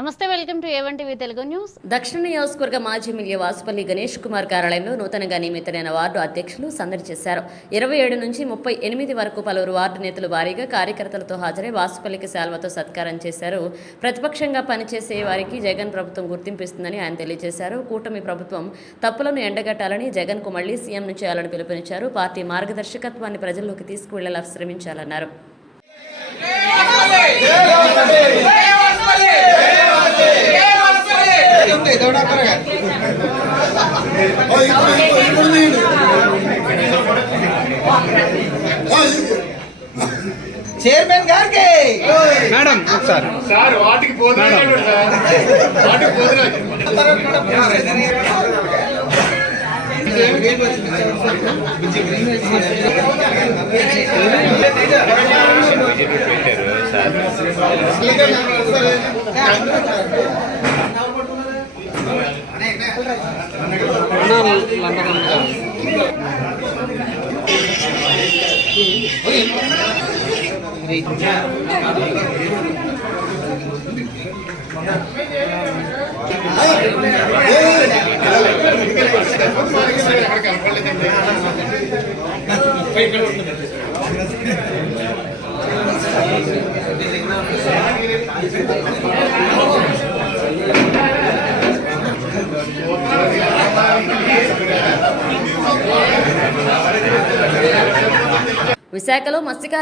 నమస్తే, welcome to A1 TV Telugu news. దక్షిణ నియోజకవర్గ మాజీ ఎమ్మెల్యే వాసుపల్లి గణేష్ కుమార్ కార్యాలయంలో నూతనంగా నియమితులైన వార్డు అధ్యక్షులు సందడి చేశారు. 27 నుంచి 38 వరకు పలువురు వార్డు నేతలు భారీగా కార్యకర్తలతో హాజరై వాసుపల్లికి శాల్వతో సత్కారం చేశారు. ప్రతిపక్షంగా పనిచేసే వారికి జగన్ ప్రభుత్వం గుర్తింపిస్తుందని ఆయన తెలియజేశారు. కూటమి ప్రభుత్వం తప్పులను ఎండగట్టాలని, జగన్ కు మళ్లీ సీఎంను చేయాలని పిలుపునిచ్చారు. పార్టీ మార్గదర్శకత్వాన్ని ప్రజల్లోకి తీసుకువెళ్లేలా శ్రమించాలన్నారు. చైర్మన్ గారికి మేడం ఒకసారి సార్ వాటికి పోతున్నాడు సార్ వాటికి పోతున్నాడు విశాఖలో మత్స్యకార